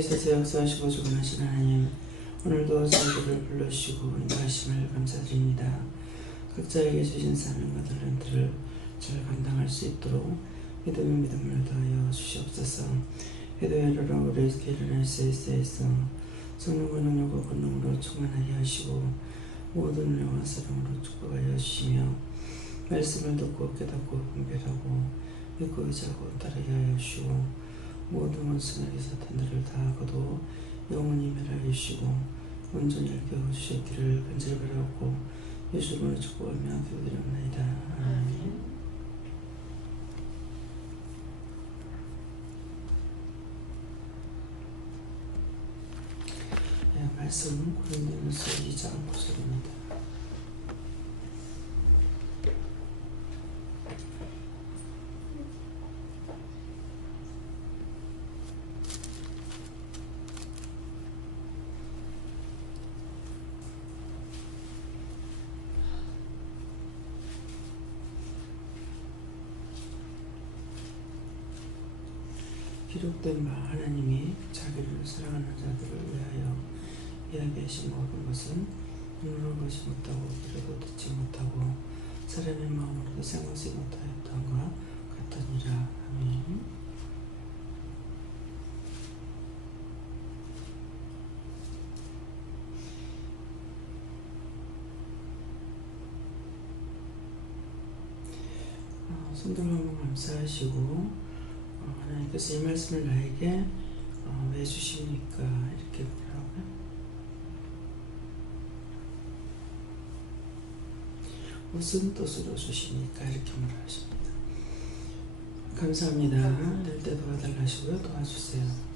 세상에 역사하시고 주관하신 하나님, 오늘도 저희들을 불러주시고 인도하심을 감사드립니다. 각자에게 주신 사명과 탤런트를 잘 감당할 수 있도록 믿음을 더하여 주시옵소서. 기도회로 우리 KLSS에서 성령과 능력과 권능으로 충만하게 하시고 모든 은혜와 사랑으로 축복하여 주시며 말씀을 듣고 깨닫고 분별하고 믿고 의지하고 따르게 하여 주시고 모든 원수나게 사탄들을 다하고도 영원히 멸하여 주시고 온전히 알게 주셨기를 간절히 바라옵고 예수님으로 축복하며 기도드립니다. 아멘. 네, 말씀은 고린도전서 2장 9절입니다. 기록된 바 하나님이 자기를 사랑하는 자들을 위하여 이야기하신 모든 것은 눈으로 보지 못하고 귀로도 듣지 못하고 사람의 마음으로도 생각지 못하였던과 같으니라. 아멘. 손들어 한번 감사하시고 하나님께서 이 말씀을 나에게 왜 주십니까? 이렇게 물으라고요. 무슨 뜻으로 주십니까? 이렇게 물으십니다. 감사합니다. 될 때 도와달라 하시고요. 도와주세요.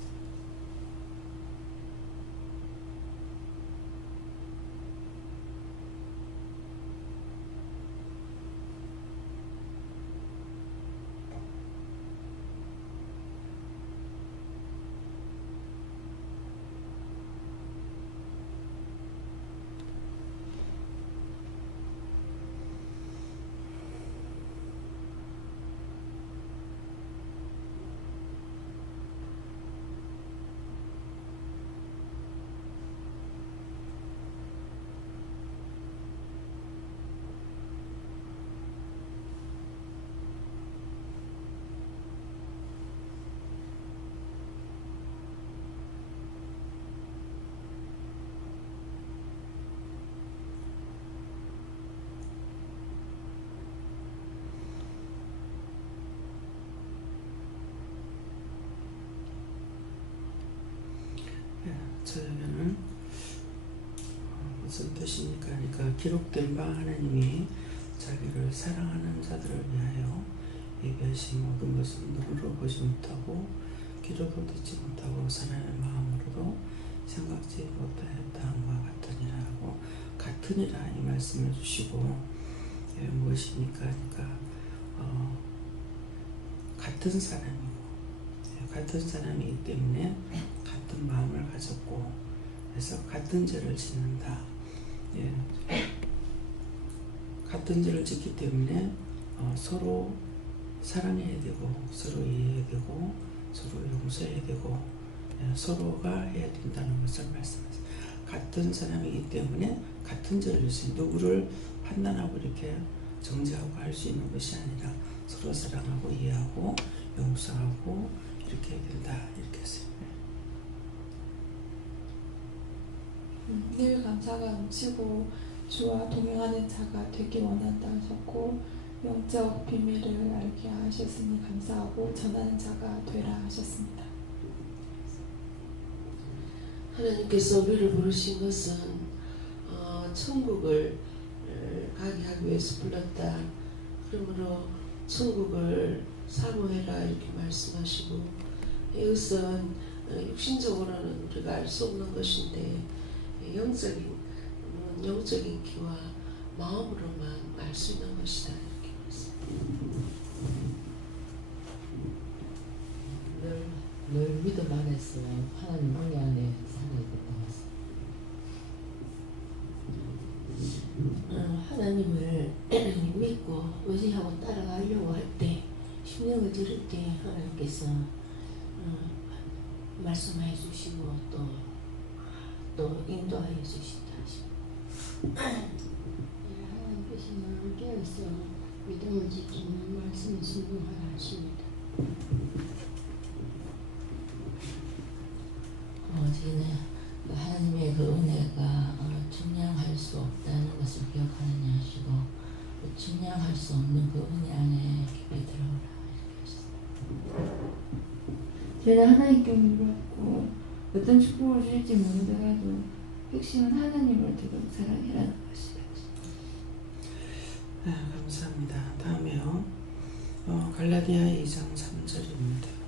저에게는 무슨 뜻입니까? 그러니까 기록된 바 하나님이 자기를 사랑하는 자들을 위하여 예비하신 모든 것은 눈으로 보지 못하고 귀로도 듣지 못하고 사람의 마음으로도 생각지 못하였다함과 같으니라고 같으니라 이 말씀을 주시고 무엇입니까? 그러니까 같은 사람이고 같은 사람이기 때문에 같은 마음을 가졌고 그래서 같은 죄를 짓는다. 같은 죄를 짓기 때문에 서로 사랑해야 되고 서로 이해해야 되고 서로 용서해야 되고 서로가 해야 된다는 것을 말씀하세요. 같은 사람이기 때문에 같은 죄를 짓는 누구를 판단하고 이렇게 정죄하고 할 수 있는 것이 아니라 서로 사랑하고 이해하고 용서하고 이렇게 해야 된다. 이렇게 했어요. 늘 감사가 넘치고 주와 동행하는 자가 되기 원한다 하셨고 영적 비밀을 알게 하셨으니 감사하고 전하는 자가 되라 하셨습니다. 하나님께서 우리를 부르신 것은 천국을 가게 하기 위해서 불렀다. 그러므로 천국을 사모해라 이렇게 말씀하시고 이것은 육신적으로는 우리가 알 수 없는 것인데 영적인 귀와 마음으로만 알 수 있는 것이다 이렇게 말씀합니다. 늘 믿음 안에서 하나님 은혜 안에 살아야 된다. 하나님을 믿고 의지하고 따라가려고 할 때 심령을 들을 때 하나님께서 말씀해 주시고 또 인도해 주신다 하십니다. 하나님께서 나를 깨어서 믿음을 지키는 말씀에 순종하라 하십니다. 지금 하나님의 그 은혜가 측량할 수 없다는 것을 기억하느냐 하시고 측량할 수 없는 그 은혜 안에 깊이 들어오라 이렇게 하셨습니다. 제가 하나님께 물었고 어떤 축복을 주실지 모르더라도 핵심은 하나님을 지금 사랑해라는 것이다. 네, 감사합니다. 다음에요. 갈라디아 2장 3절입니다.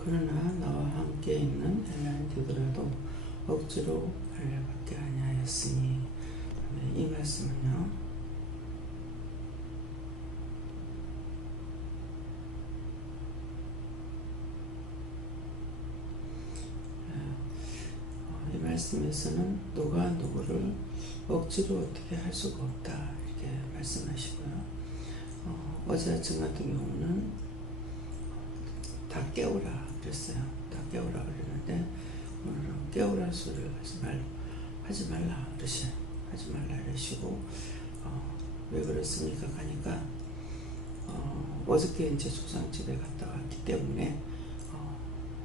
그러나 나와 함께 있는 헬라인들더라도 억지로 할례받게 아니하였으니. 이 말씀은요, 이 말씀에서는 누가 누구를 억지로 어떻게 할 수가 없다 이렇게 말씀하시고요. 어제 아침 같은 경우는 다 깨우라 그랬어요. 다 깨우라 그랬는데 오늘은 깨우라 소리를 하지 말라 그러셔요. 하지 말라 이러시고 왜 그렇습니까? 가니까 어저께 이제 조상집에 갔다 왔기 때문에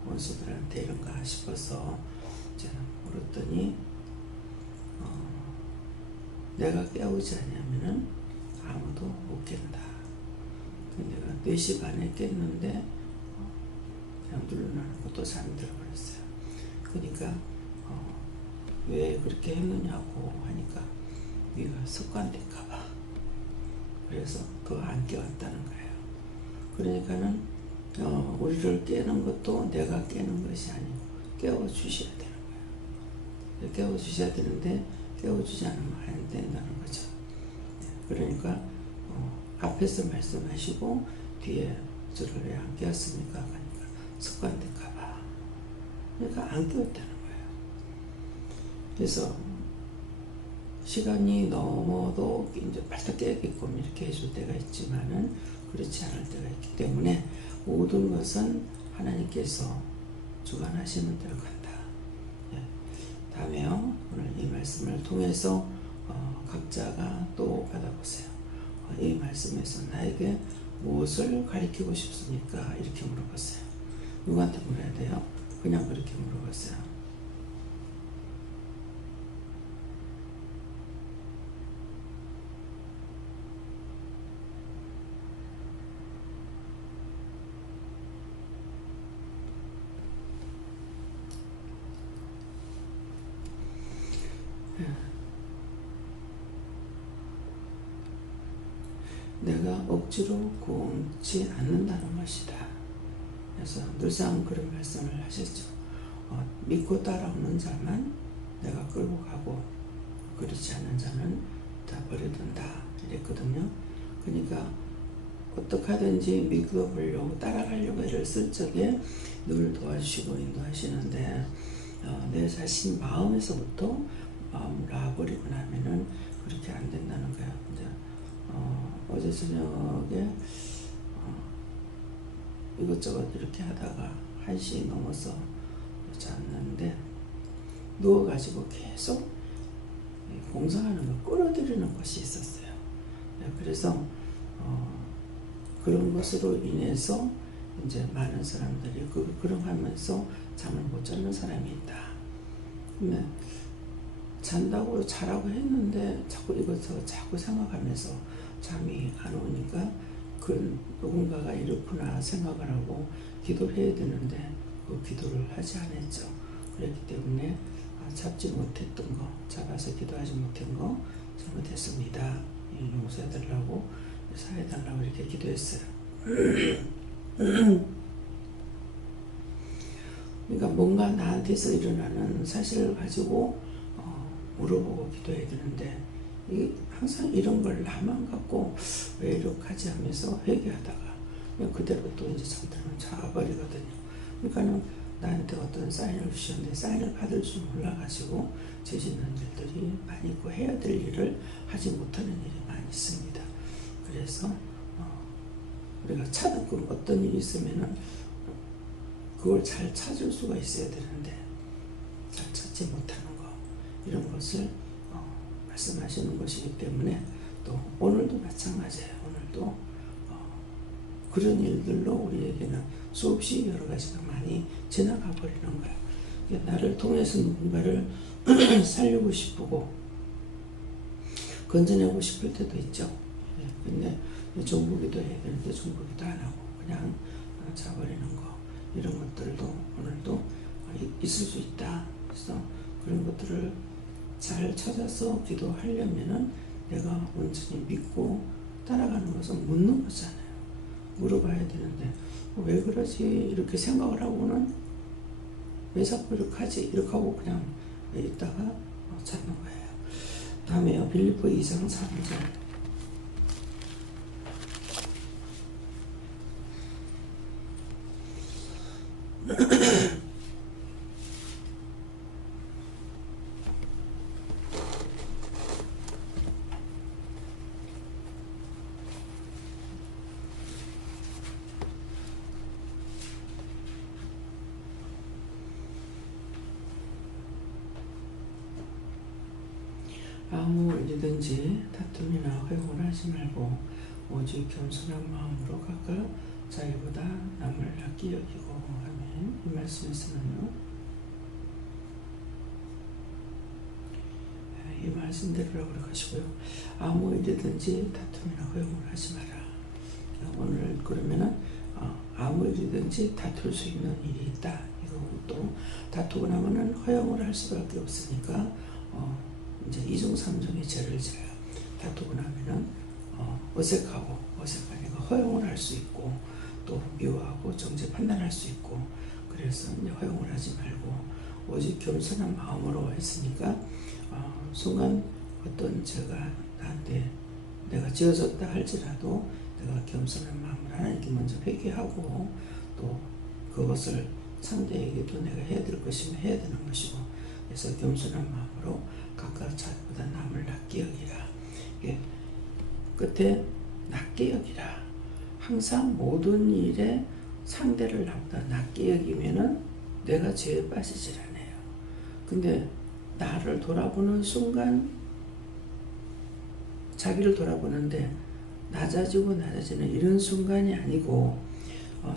원수들한테 이런가 싶어서 이제 물었더니 내가 깨우지 않으면은 아무도 못 깬다. 내가 4시 반에 깼는데 그냥 눌러놓고 또 잠이 들어버렸어요. 그러니까 왜 그렇게 했느냐고 하니까 네가 습관될까봐 그래서 더 안 깨웠다는 거예요. 그러니까는 우리를 깨는 것도 내가 깨는 것이 아니고 깨워주셔야 되는 거예요. 깨워주셔야 되는데 깨워주지 않으면 안 된다는 거죠. 그러니까 앞에서 말씀하시고 뒤에 저를 왜 안 깨웠습니까? 하니까 습관될까봐. 그러니까 안 깨웠다는 거예요. 그래서 시간이 넘어도 이제 발딱 깨게끔 이렇게 해줄 때가 있지만은 그렇지 않을 때가 있기 때문에 모든 것은 하나님께서 주관하시는 대로 간다. 다음에요. 오늘 이 말씀을 통해서 각자가 또 받아보세요. 이 말씀에서 나에게 무엇을 가르치고 싶습니까? 이렇게 물어봤어요. 누구한테 물어야 돼요? 그냥 그렇게 물어봤어요. 내가 억지로 구원치 않는다는 것이다. 그래서 늘상 그런 말씀을 하셨죠. 믿고 따라오는 자만 내가 끌고 가고 그렇지 않은 자는 다 버려둔다 이랬거든요. 그러니까 어떻게 하든지 믿어보려고 따라가려고 애를 쓸 적에 늘 도와주시고 인도하시는데 내 자신 마음에서부터 마음을 놔버리고 나면은 그렇게 안 된다는 거예요. 이제 어제 저녁에 이것저것 이렇게 하다가 1시 넘어서 잤는데 누워가지고 계속 공상하는 걸 끌어들이는 것이 있었어요. 그래서 그런 것으로 인해서 이제 많은 사람들이 그런 하면서 잠을 못 자는 사람이 있다. 근데 잔다고 자라고 했는데 자꾸 이것저것 자꾸 생각하면서 잠이 안 오니까 그 누군가가 이렇구나 생각을 하고 기도를 해야 되는데 그 기도를 하지 않았죠. 그렇기 때문에 잡지 못했던 거, 잡아서 기도하지 못한 거 잘못했습니다. 용서해달라고 사해달라고 이렇게 기도했어요. 그러니까 뭔가 나한테서 일어나는 사실을 가지고 물어보고 기도해야 되는데 항상 이런 걸 나만 갖고 왜 이렇게 하지 하면서 회개하다가 그대로 또 이제 상태는 자아버리거든요. 그러니까는 나한테 어떤 사인을 주셨는데 사인을 받을 줄 몰라가지고 죄짓는 일들이 많이 있고 해야 될 일을 하지 못하는 일이 많이 있습니다. 그래서 우리가 찾고 어떤 일이 있으면은 그걸 잘 찾을 수가 있어야 되는데 잘 찾지 못하는 거 이런 것을 말씀하시는 것이기 때문에 또 오늘도 마찬가지예요. 오늘도 그런 일들로 우리에게는 수없이 여러 가지가 많이 지나가 버리는 거예요. 나를 통해서 누군가를 살리고 싶고 건져내고 싶을 때도 있죠. 근데 종부기도 해야 되는데 종부기도 안 하고 그냥 자버리는 거 이런 것들도 오늘도 있을 수 있다. 그래서 그런 것들을 잘 찾아서 기도하려면은 내가 온전히 믿고 따라가는 것은 묻는 거잖아요. 물어봐야 되는데 왜 그러지 이렇게 생각을 하고는 왜 자꾸 이렇게 하지 이렇게 하고 그냥 있다가 찾는 거예요. 다음에요. 빌립보 2장 3절 아무 일이든지 다툼이나 회고를 하지 말고 오직 겸손한 마음으로 각각 자기보다 남을 낫게 여기고 하면 이 말씀에서는요. 이 말씀대로라고 그러시고요. 아무 일이든지 다툼이나 회고를 하지 마라. 오늘 그러면은 아무 일이든지 다툴 수 있는 일이 있다. 이거 또 다투고 나면은 허용을 할 수밖에 없으니까 이제 2중 3중의 죄를 져요. 다투고 나면은 어색하니까 허용을 할 수 있고 또 미워하고 정죄 판단할 수 있고 그래서 이제 허용을 하지 말고 오직 겸손한 마음으로 했으니까 순간 어떤 죄가 나한테 내가 지어졌다 할지라도 내가 겸손한 마음으로 하나님께 먼저 회개하고 또 그것을 상대에게도 내가 해야 될 것이면 해야 되는 것이고 그래서 겸손한 마음으로 각각 자기보다 남을 낫게 여기라. 예. 끝에 낫게 여기라. 항상 모든 일에 상대를 나보다 낫게 여기면은 내가 죄에 빠지질 않아요. 근데 나를 돌아보는 순간 자기를 돌아보는데 낮아지는 이런 순간이 아니고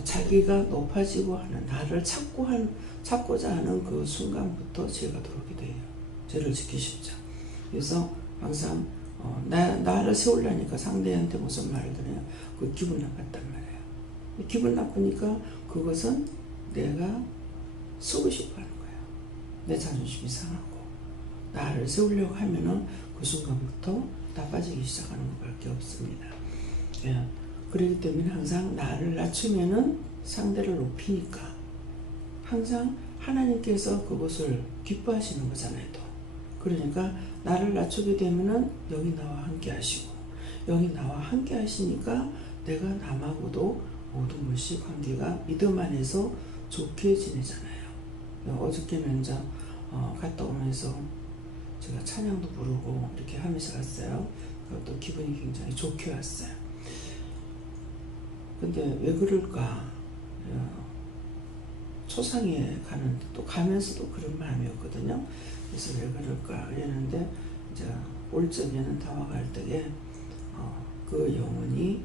자기가 높아지고 하는 나를 찾고자 하는 그 순간부터 죄가 들어오게 돼요. 죄를 지키기 쉽죠. 그래서 항상 나를 세우려니까 상대한테 무슨 말을 들어요. 그 기분 나빴단 말이에요. 기분 나쁘니까 그것은 내가 쓰고 싶어 하는 거예요. 내 자존심이 상하고 나를 세우려고 하면은 그 순간부터 나빠지기 시작하는 것밖에 없습니다. 예. 그렇기 때문에 항상 나를 낮추면은 상대를 높이니까 항상 하나님께서 그것을 기뻐하시는 거잖아요. 또. 그러니까 나를 낮추게 되면은 여기 나와 함께 하시고 여기 나와 함께 하시니까 내가 남하고도 모든 것이 관계가 믿음 안에서 좋게 지내잖아요. 어저께는 이제 갔다 오면서 제가 찬양도 부르고 이렇게 하면서 갔어요. 그것도 기분이 굉장히 좋게 왔어요. 근데 왜 그럴까? 초상에 가는데 또 가면서도 그런 마음이었거든요. 그래서 왜 그럴까? 이랬는데 이제 올 적에는 다 와갈 때에 그 영혼이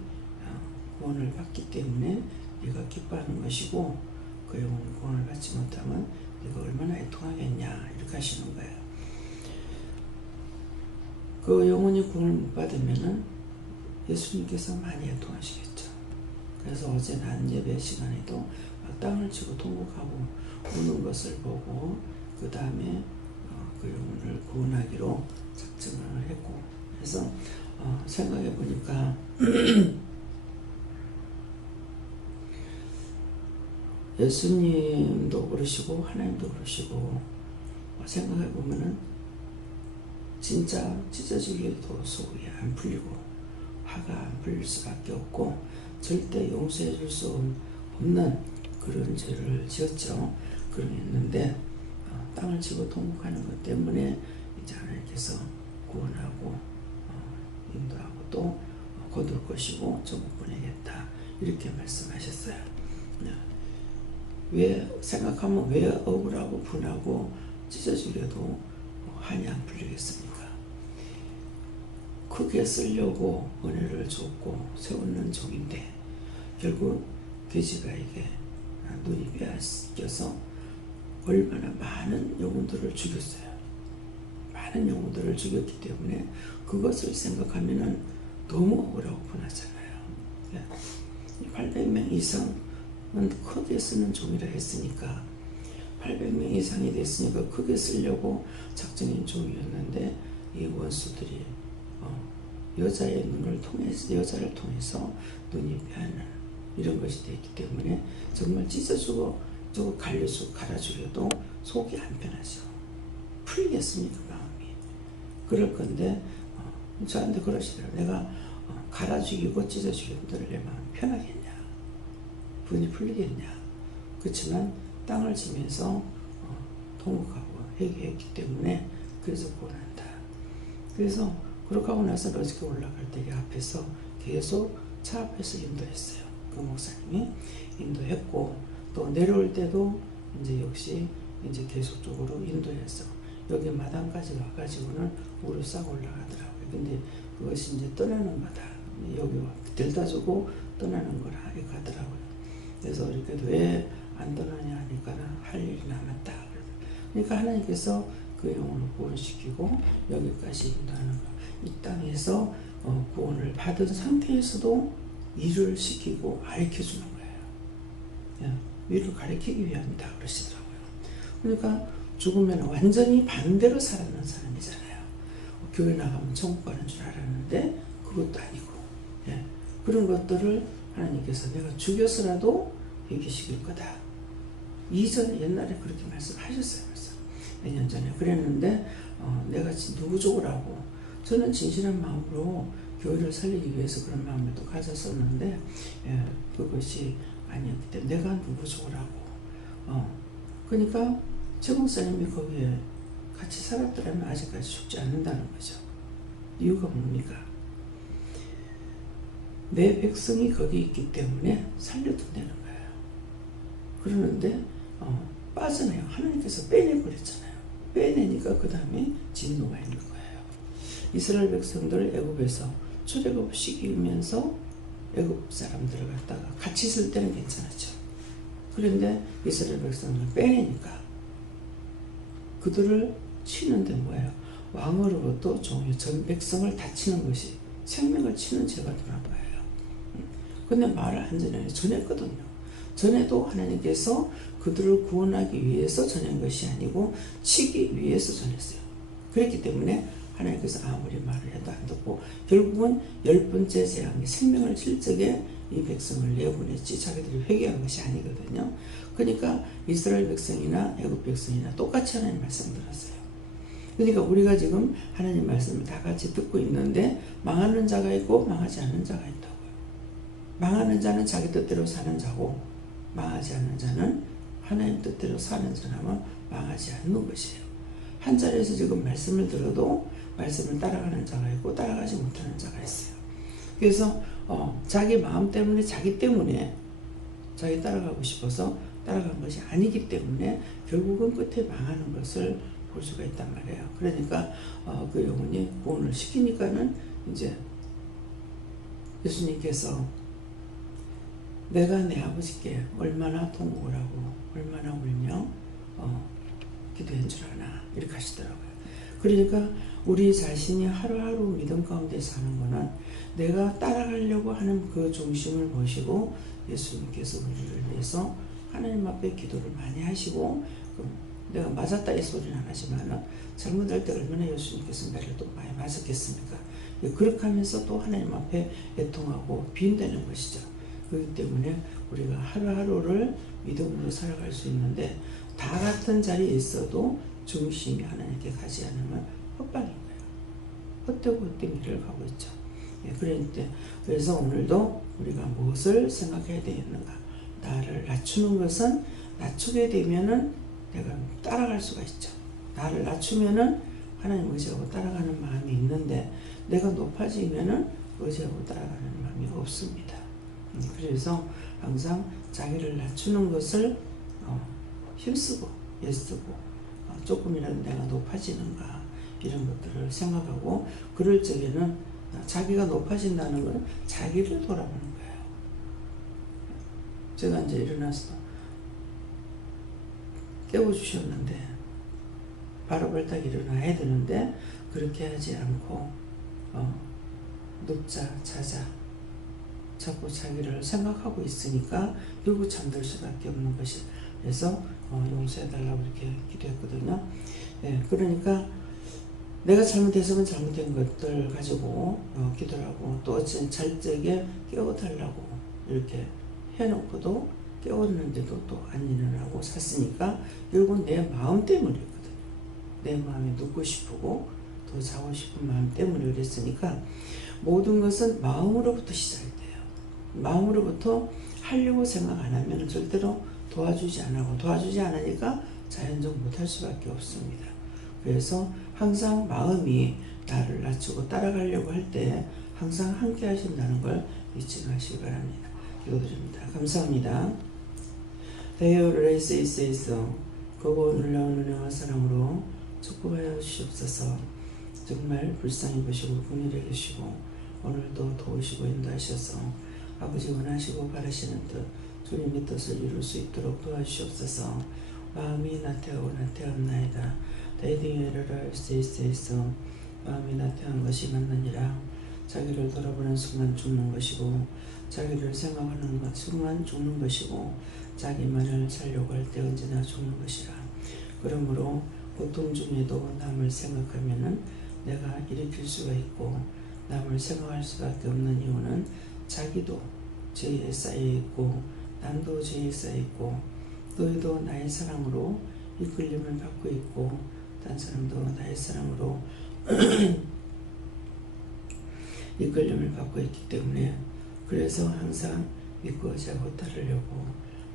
구원을 받기 때문에 네가 기뻐하는 것이고 그 영혼이 구원을 받지 못하면 네가 얼마나 애통하겠냐 이렇게 하시는 거예요. 그 영혼이 구원을 못 받으면은 예수님께서 많이 애통하시겠죠. 그래서 어제 낮 예배 시간에도 막 땅을 치고 통곡하고 우는 것을 보고 그 다음에 그 영혼을 구원하기로 작정을 했고 그래서 생각해 보니까 예수님도 그러시고 하나님도 그러시고 생각해 보면은 진짜 찢어지기도 속이 안 풀리고 화가 안 풀릴 수밖에 없고 절대 용서해 줄 수 없는 그런 죄를 지었죠. 그랬는데 땅을 치고 통곡하는 것 때문에 이제 하나님께서 구원하고 인도하고 또 거둘 것이고 천국 보내겠다 이렇게 말씀하셨어요. 왜 생각하면 왜 억울하고 분하고 찢어지려도 한이 안 풀리겠습니까? 크게 쓰려고 은혜를 줬고 세우는 종인데 결국 돼지가에게 눈이 빼앗겨서 얼마나 많은 영혼들을 죽였어요. 많은 영혼들을 죽였기 때문에 그것을 생각하면 너무 억울하고 분하잖아요. 800명 이상은 크게 쓰는 종이라 했으니까 800명 이상이 됐으니까 크게 쓰려고 작정인 종이었는데 이 원수들이 여자의 눈을 통해서 여자를 통해서 눈이 빼앗는 이런 것이 됐기 때문에 정말 찢어주고 또 갈려주고 갈아주려도 속이 안 편하죠. 풀리겠습니까 마음이? 그럴 건데 저한테 그러시더라고요. 내가 갈아주기고 찢어주기고 너를 내 마음 편하겠냐? 분이 풀리겠냐? 그렇지만 땅을 치면서 통곡하고 회개했기 때문에 그래서 구원한다. 그래서 그렇게 하고 나서 어저께 올라갈 때 앞에서 계속 차 앞에서 인도했어요. 그 목사님이 인도했고 또 내려올 때도 이제 역시 이제 계속적으로 인도해서 여기 마당까지 와가지고는 우를 싸고 올라가더라고요. 근데 그것이 이제 떠나는 거다. 여기 데려다 주고 떠나는 거라 이렇게 하더라고요. 그래서 이렇게 왜 안 떠나냐 하니까는 할 일이 남았다. 그러니까 하나님께서 그 영혼을 구원시키고 여기까지 인도하는 거. 이 땅에서 구원을 받은 상태에서도 일을 시키고 가르쳐 주는 거예요. 일을 가르치기 위함이다 그러시더라고요. 그러니까 죽으면 완전히 반대로 살아난 사람이잖아요. 교회 나가면 천국 가는 줄 알았는데 그것도 아니고 그런 것들을 하나님께서 내가 죽여서라도 회개시킬 거다. 이전 옛날에 그렇게 말씀하셨어요. 벌써 몇 년 전에 그랬는데 내가 누구 죽으라고 저는 진실한 마음으로 교회를 살리기 위해서 그런 마음을 또 가졌었는데 그것이 아니었기 때문에 내가 누구 죽으라고 그러니까 최 목사님이 거기에 같이 살았더라면 아직까지 죽지 않는다는 거죠. 이유가 뭡니까? 내 백성이 거기 있기 때문에 살려도 되는 거예요. 그러는데 빠져나요. 하나님께서 빼내버렸잖아요. 빼내니까 그 다음에 진노가 있는 거예요. 이스라엘 백성들 애굽에서 출애굽 시키면서 애굽 사람들을 갖다가 같이 있을 때는 괜찮았죠. 그런데 이스라엘 백성을 빼내니까 그들을 치는데 뭐예요? 왕으로부터 종이 전 백성을 다 치는 것이 생명을 치는 죄가 들어간 거예요. 근데 말을 안 전했거든요. 전에도 하나님께서 그들을 구원하기 위해서 전한 것이 아니고 치기 위해서 전했어요. 그렇기 때문에 하나님께서 아무리 말을 해도 안 듣고 결국은 10번째 재앙이 생명을 칠 적에 이 백성을 내보냈지 자기들이 회개한 것이 아니거든요. 그러니까 이스라엘 백성이나 애굽 백성이나 똑같이 하나님 말씀 들었어요. 그러니까 우리가 지금 하나님 말씀을 다 같이 듣고 있는데 망하는 자가 있고 망하지 않는 자가 있다고요. 망하는 자는 자기 뜻대로 사는 자고 망하지 않는 자는 하나님 뜻대로 사는 자라면 망하지 않는 것이에요. 한 자리에서 지금 말씀을 들어도 말씀을 따라가는 자가 있고 따라가지 못하는 자가 있어요. 그래서 자기 마음 때문에 자기 따라가고 싶어서 따라간 것이 아니기 때문에 결국은 끝에 망하는 것을 볼 수가 있단 말이에요. 그러니까 그 영혼이 구원을 시키니까는 이제 예수님께서 내가 내 아버지께 얼마나 통곡을 하고 얼마나 울며 기도한 줄 아나 이렇게 하시더라고요. 그러니까 우리 자신이 하루하루 믿음 가운데 사는 거는 내가 따라가려고 하는 그 중심을 보시고 예수님께서 우리를 위해서 하나님 앞에 기도를 많이 하시고 내가 맞았다 이 소리는 안 하지만 잘못할 때 얼마나 예수님께서 나를 또 많이 맞았겠습니까? 그렇게 하면서 또 하나님 앞에 애통하고 빈다는 것이죠. 그렇기 때문에 우리가 하루하루를 믿음으로 살아갈 수 있는데 다 같은 자리에 있어도 중심이 하나님께 가지 않으면 헛방인 거예요. 헛되고 길을 가고 있죠. 그래서 오늘도 우리가 무엇을 생각해야 되겠는가? 나를 낮추는 것은 낮추게 되면은 내가 따라갈 수가 있죠. 나를 낮추면은 하나님 의지하고 따라가는 마음이 있는데 내가 높아지면은 의지하고 따라가는 마음이 없습니다. 그래서 항상 자기를 낮추는 것을 힘쓰고 애쓰고 조금이라도 내가 높아지는가 이런 것들을 생각하고 그럴 적에는 자기가 높아진다는 건 자기를 돌아보는 거예요. 제가 이제 일어나서 깨워주셨는데 바로 벌떡 일어나야 되는데 그렇게 하지 않고 눕자 자자 자꾸 자기를 생각하고 있으니까 결국 잠들 수밖에 없는 것이 그래서 용서해달라고 이렇게 기도했거든요. 그러니까 내가 잘못해서는 잘못된 것들 가지고 기도를 하고 또 잘 적에 깨워달라고 이렇게 해놓고도 깨웠는데도 또 안 일어나고 샀으니까 결국 내 마음 때문이거든요. 내 마음이 눕고 싶고 더 자고 싶은 마음 때문에 그랬으니까 모든 것은 마음으로부터 시작돼요. 마음으로부터 하려고 생각 안 하면 절대로 도와주지 않으니까 자연적 못할 수밖에 없습니다. 그래서 항상 마음이 나를 낮추고 따라가려고 할 때 항상 함께 하신다는 걸 잊지 마시기 바랍니다. 기도드립니다. 감사합니다. 대여를 있어 그거 놀라운 은혜와 사랑으로 축복하여 주시옵소서. 정말 불쌍히 보시고 긍휼히 여기시고 오늘도 도우시고 인도하셔서 아버지 원하시고 바라시는 뜻 주님의 뜻을 이룰 수 있도록 도와주시옵소서. 마음이 나태하옵나이다. 대딩에를 할 수 있어 마음이 나태한 것이 맞느니라. 자기를 돌아보는 순간 죽는 것이고 자기를 생각하는 순간 죽는 것이고 자기만을 살려고 할 때 언제나 죽는 것이라. 그러므로 고통 중에도 남을 생각하면은 내가 일으킬 수가 있고 남을 생각할 수밖에 없는 이유는 자기도 죄에 쌓여 있고 남도 죄에 쌓여 있고 너희도 나의 사랑으로 이끌림을 받고 있고 딴 사람도 나의 사랑으로 이끌림을 받고 있기 때문에 그래서 항상 믿고 의지하고 따르려고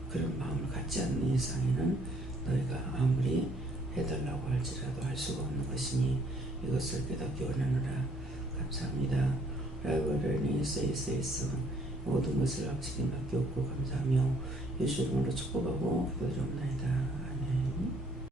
그런 마음을 갖지 않는 이상에는 너희가 아무리 해달라고 할지라도 할 수가 없는 것이니 이것을 깨닫기 원하노라. 감사합니다. 라이브러니 세이스 모든 것을 아버지께 맡겼고 감사하며 예수 이름으로 축복하고 기도드립니다.